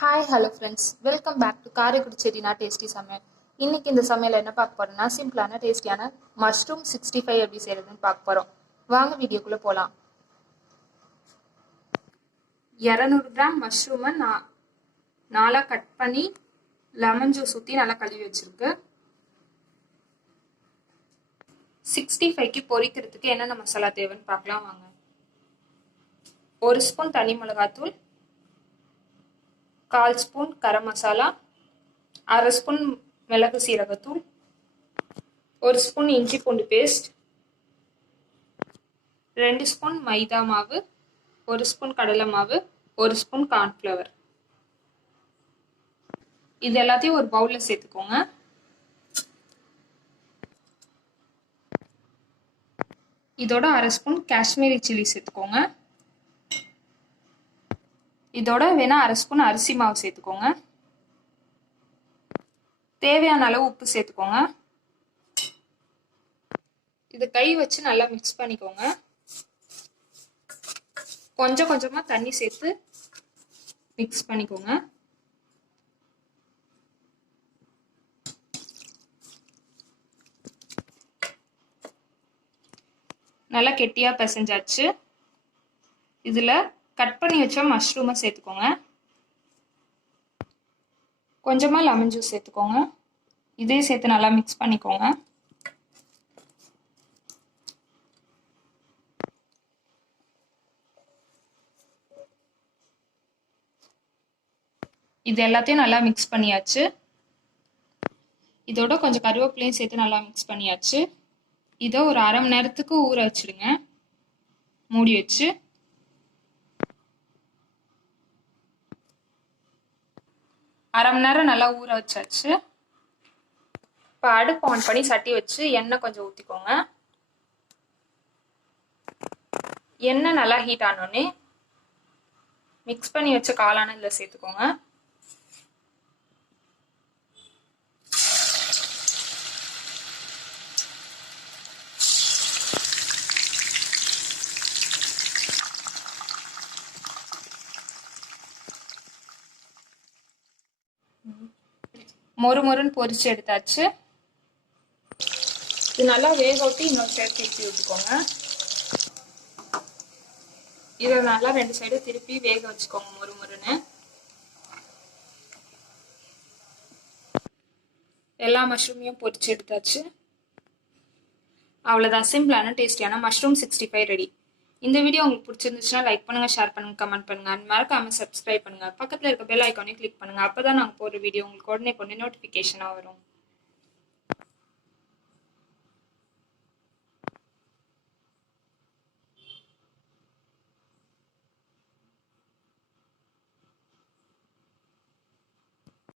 Hi hello friends, welcome back to Karaikudi Chettinad tasty சமையல். இன்னைக்கு இந்த சமையல் என்ன பார்க்க போறோம்னா, சிம்பிளான டேஸ்டியான மஷ்ரூம் 65 எப்படி செய்யறதுன்னு பார்க்க போறோம். வாங்க வீடியோக்குள்ள போகலாம். 200 கிராம் மஷ்ரூமை நாளாக கட் பண்ணி லெமன் ஜூஸ் ஊற்றி நல்லா கழுவி வச்சிருக்கு. 65க்கு பொரிக்கிறதுக்கு என்னென்ன மசாலா தேவைன்னு பார்க்கலாம் வாங்க. 1 ஸ்பூன் தனி மிளகாத்தூள், 1/4 ஸ்பூன் கரம் மசாலா, 1/2 ஸ்பூன் மிளகு சீரகத்தூள், 1 ஸ்பூன் இஞ்சி பூண்டு பேஸ்ட், 2 ஸ்பூன் மைதா மாவு, 1 ஸ்பூன் கடலை மாவு, 1 ஸ்பூன் கார்ன்ஃப்ளவர். இது எல்லாத்தையும் ஒரு பவுல்ல சேர்த்துக்கோங்க. இதோட 1/2 ஸ்பூன் காஷ்மீரி சில்லி சேர்த்துக்கோங்க. இதோட வேணா 1/2 ஸ்பூன் அரிசி மாவு சேர்த்துக்கோங்க. தேவையான அளவு உப்பு சேர்த்துக்கோங்க. இது கை வச்சு நல்லா மிக்ஸ் பண்ணிக்கோங்க. கொஞ்சம் கொஞ்சமா தண்ணி சேர்த்து மிக்ஸ் பண்ணிக்கோங்க. நல்லா கெட்டியா பிசைஞ்சாச்சு. இதுல கட் பண்ணி வச்ச மஷ்ரூமை சேர்த்துக்கோங்க. கொஞ்சமா லெமன் ஜூஸ் சேர்த்துக்கோங்க. இதையும் சேர்த்து நல்லா மிக்ஸ் பண்ணிக்கோங்க. இது எல்லாத்தையும் நல்லா மிக்ஸ் பண்ணியாச்சு. இதோட கொஞ்சம் கருவேப்பிலையும் சேர்த்து நல்லா மிக்ஸ் பண்ணியாச்சு. இதை ஒரு 1/2 மணி நேரத்துக்கு ஊற வச்சிடுங்க, மூடி வச்சு. அரை மணி நேரம் நல்லா ஊற வச்சாச்சு. இப்போ அடுப்பு ஆன் பண்ணி சட்டி வச்சு எண்ணெய் கொஞ்சம் ஊற்றிக்கோங்க. எண்ணெய் நல்லா ஹீட் ஆனோடனே மிக்ஸ் பண்ணி வச்ச காளானை இதில் சேர்த்துக்கோங்க. மொறுமொறுன்னு பொரிச்சு எடுத்தாச்சு. இது நல்லா வேக விட்டு இன்னொரு சைடு திருப்பி விட்டுக்கோங்க. இதை நல்லா 2 சைடு திருப்பி வேக வச்சுக்கோங்க மொறுமொறுன்னு. எல்லா மஷ்ரூமையும் பொரிச்சு எடுத்தாச்சு. அவ்வளோதான், சிம்பிளான டேஸ்டியான மஷ்ரூம் 65 ரெடி. இந்த வீடியோ உங்களுக்கு பிடிச்சிருந்துச்சுன்னா லைக் பண்ணுங்க, ஷேர் பண்ணுங்க, கமெண்ட் பண்ணுங்க. அண்ட் மறக்காம சப்ஸ்கிரைப் பண்ணுங்க. பக்கத்தில் இருக்க பெல் ஐக்கானே கிளிக் பண்ணுங்க. அப்பதான் நாங்கள் போடுற வீடியோ உங்களுக்கு உடனே நோட்டிஃபிகேஷனாக வரும்.